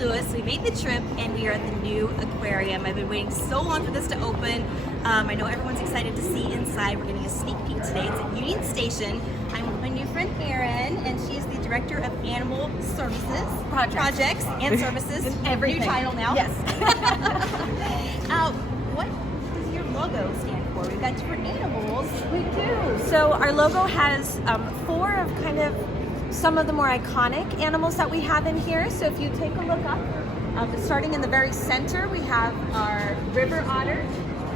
Louis. We made the trip and we are at the new aquarium. I've been waiting so long for this to open. I know everyone's excited to see inside. We're getting a sneak peek today. It's at Union Station. I'm with my new friend Erin, and she's the Director of Animal Services, Projects and Services. Everything. New title now. Yes. What does your logo stand for? We've got different animals. We do. So our logo has 4 of kind of some of the more iconic animals that we have in here. So if you take a look up, starting in the very center, we have our river otter.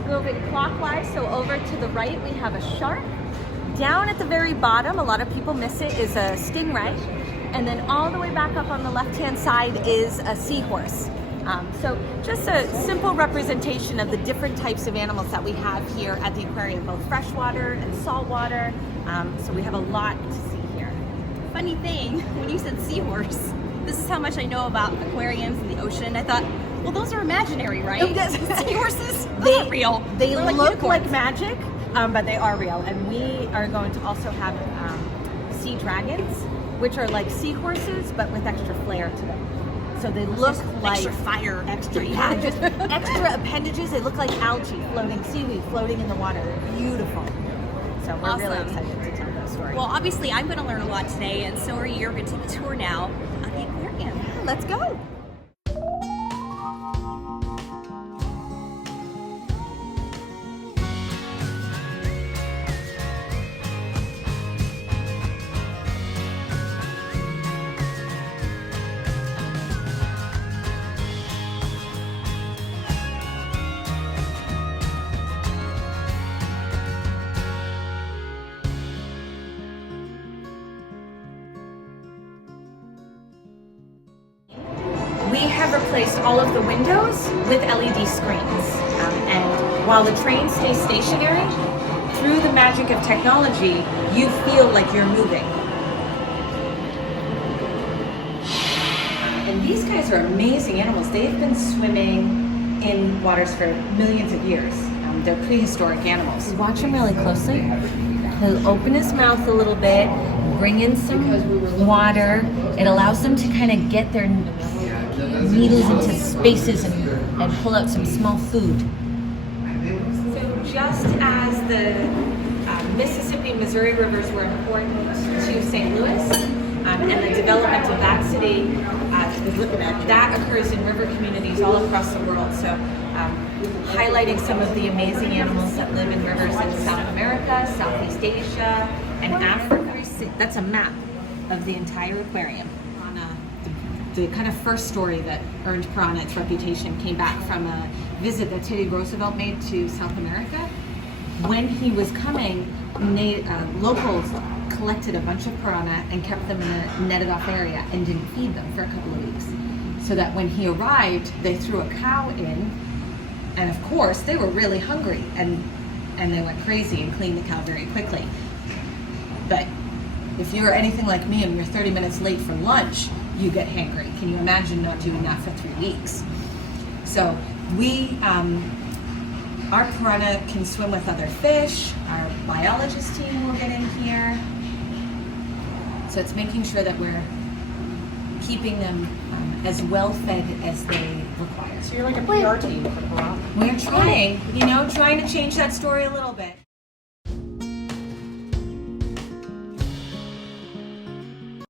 Moving clockwise, so over to the right, we have a shark. Down at the very bottom, a lot of people miss it, is a stingray. And then all the way back up on the left-hand side is a seahorse. So just a simple representation of the different types of animals that we have here at the aquarium, both freshwater and saltwater. So we have a lot to see here. Funny thing, when you said seahorse, this is how much I know about aquariums and the ocean. I thought, well, those are imaginary, right? Seahorses, those are real. They They're look unicorns. like magic, but they are real. And we are going to also have sea dragons, which are like seahorses, but with extra flair to them. So they look like extra fire. extra, yeah, just extra appendages. They look like algae floating, seaweed floating in the water. They're beautiful. So we're really Awesome. excited to tell that story. Well, obviously, I'm going to learn a lot today, and so are you. We're going to take a tour now of the aquarium. Let's go. We have replaced all of the windows with LED screens. And while the train stays stationary, through the magic of technology, you feel like you're moving. And these guys are amazing animals. They've been swimming in waters for millions of years. They're prehistoric animals. Watch him really closely. He'll open his mouth a little bit, bring in some water. It allows them to kind of get their needles into spaces and pull out some small food. So just as the Mississippi and Missouri rivers were important to St. Louis and the development of that city, that occurs in river communities all across the world. So highlighting some of the amazing animals that live in rivers in South America, Southeast Asia, and Africa. That's a map of the entire aquarium. The kind of first story that earned Piranha its reputation came back from a visit that Teddy Roosevelt made to South America. When he was coming, locals collected a bunch of piranha and kept them in a netted off area and didn't feed them for a couple of weeks. So that when he arrived, they threw a cow in, and of course they were really hungry and they went crazy and cleaned the cow very quickly. But if you're anything like me and you're 30 minutes late for lunch, you get hangry. Can you imagine not doing that for 3 weeks? So our piranha can swim with other fish. Our biologist team will get in here. So it's making sure that we're keeping them as well fed as they require. So you're like a PR team for piranha. We're trying to change that story a little bit.